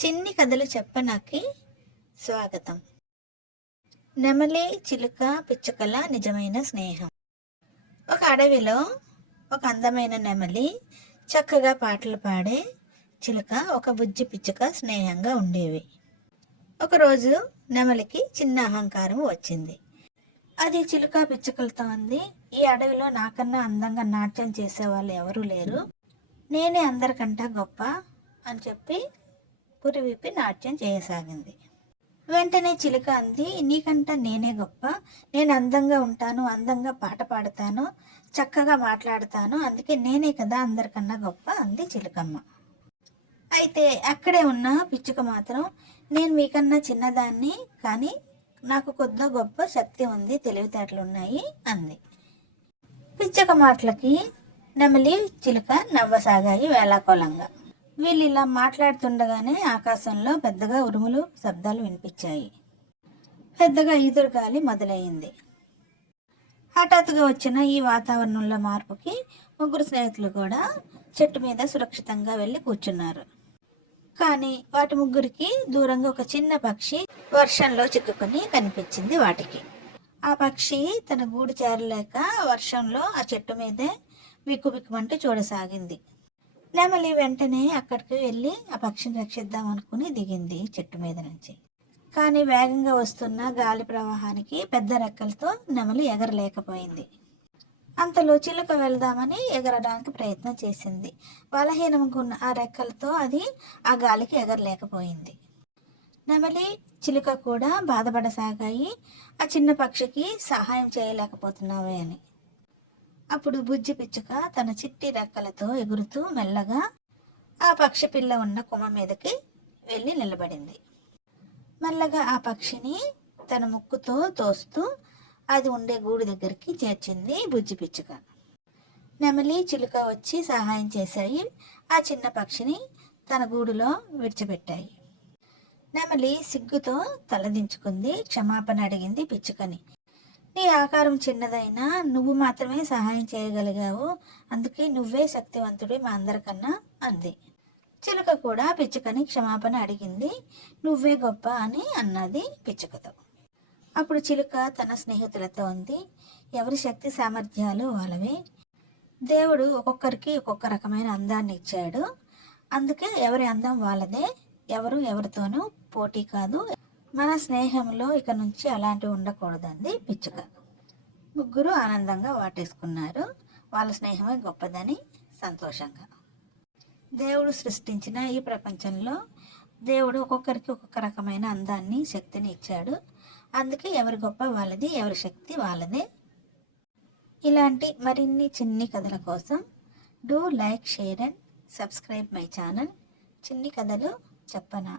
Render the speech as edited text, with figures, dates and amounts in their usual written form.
చిన్ని కథలు చెప్పనాకి స్వాగతం. నెమలి, చిలుక, పిచ్చుకల నిజమైన స్నేహం. ఒక అడవిలో ఒక అందమైన నెమలి, చక్కగా పాటలు పాడే చిలుక, ఒక బుజ్జి పిచ్చుక స్నేహంగా ఉండేవి. ఒకరోజు నెమలికి చిన్న అహంకారం వచ్చింది. అది చిలుక పిచ్చుకలతో అంది, ఈ అడవిలో నాకన్నా అందంగా నాట్యం చేసేవాళ్ళు ఎవరూ లేరు, నేనే అందరికంటా గొప్ప అని చెప్పి పురివిప్పి నాట్యం చేయసాగింది. వెంటనే చిలుక అంది, నీకంట నేనే గొప్ప, నేను అందంగా ఉంటాను, అందంగా పాట పాడతాను, చక్కగా మాట్లాడతాను, అందుకే నేనే కదా అందరికన్నా గొప్ప అంది చిలుకమ్మ. అయితే అక్కడే ఉన్న పిచ్చుక మాత్రం, నేను మీకన్నా చిన్నదాన్ని, కానీ నాకు కొద్ది గొప్ప శక్తి ఉంది, తెలివితేటలు ఉన్నాయి అంది. పిచ్చుక మాటలకి నెమలి, చిలుక నవ్వసాగాయి వేళాకోళంగా. వీళ్ళు ఇలా మాట్లాడుతుండగానే ఆకాశంలో పెద్దగా ఉరుములు శబ్దాలు వినిపించాయి. పెద్దగా ఈదురుగాలి మొదలయ్యింది. హఠాత్తుగా వచ్చిన ఈ వాతావరణంలో మార్పుకి ముగ్గురు స్నేహితులు కూడా చెట్టు మీద సురక్షితంగా వెళ్ళి కూర్చున్నారు. కానీ వాటి ముగ్గురికి దూరంగా ఒక చిన్న పక్షి వర్షంలో చిక్కుకొని కనిపించింది వాటికి. ఆ పక్షి తన గూడు చేరలేక వర్షంలో ఆ చెట్టు మీదే బిక్కుబిక్కుమంటూ చూడసాగింది. నెమలి వెంటనే అక్కడికి వెళ్ళి ఆ పక్షిని రక్షిద్దాం అనుకుని దిగింది చెట్టు మీద నుంచి. కానీ వేగంగా వస్తున్న గాలి ప్రవాహానికి పెద్ద రెక్కలతో నెమలి ఎగరలేకపోయింది. అంతలో చిలుక వెళదామని ఎగరడానికి ప్రయత్నం చేసింది. బలహీనంగా ఉన్న ఆ రెక్కలతో అది ఆ గాలికి ఎగరలేకపోయింది. నెమలి, చిలుక కూడా బాధపడసాగాయి, ఆ చిన్న పక్షికి సహాయం చేయలేకపోతున్నావే అని. అప్పుడు బుజ్జి పిచ్చుక తన చిట్టి రెక్కలతో ఎగురుతూ మెల్లగా ఆ పక్షి పిల్ల ఉన్న కొమ్మ మీదకి వెళ్ళి నిలబడింది. మెల్లగా ఆ పక్షిని తన ముక్కుతో తోస్తూ అది ఉండే గూడు దగ్గరికి చేర్చింది బుజ్జి పిచ్చుక. నెమలి, చిలుక వచ్చి సహాయం చేశాయి. ఆ చిన్న పక్షిని తన గూడులో విడిచిపెట్టాయి. నెమలి సిగ్గుతో తలదించుకుంది, క్షమాపణ అడిగింది పిచ్చుకని. నీ ఆకారం చిన్నదైనా నువ్వు మాత్రమే సహాయం చేయగలిగావు, అందుకే నువ్వే శక్తివంతుడి మా అందరికన్నా అంది. చిలుక కూడా పిచ్చుకని క్షమాపణ అడిగింది. నువ్వే గొప్ప అని అన్నది పిచ్చుకతో. అప్పుడు చిలుక తన స్నేహితులతో అంది, ఎవరి శక్తి సామర్థ్యాలు వాళ్ళవే, దేవుడు ఒక్కొక్కరికి ఒక్కొక్క రకమైన అందాన్ని ఇచ్చాడు, అందుకే ఎవరి అందం వాళ్ళదే, ఎవరు ఎవరితోనూ పోటీ కాదు, మన స్నేహంలో ఇక నుంచి అలాంటివి ఉండకూడదంది పిచ్చుక. ముగ్గురు ఆనందంగా వాటేసుకున్నారు. వాళ్ళ స్నేహమే గొప్పదని సంతోషంగా. దేవుడు సృష్టించిన ఈ ప్రపంచంలో దేవుడు ఒక్కొక్కరికి ఒక్కొక్క రకమైన అందాన్ని, శక్తిని ఇచ్చాడు, అందుకే ఎవరి గొప్ప వాళ్ళది, ఎవరి శక్తి వాళ్ళదే. ఇలాంటి మరిన్ని చిన్ని కథల కోసం do like, share and subscribe my channel చిన్ని కథలు చెప్పనా.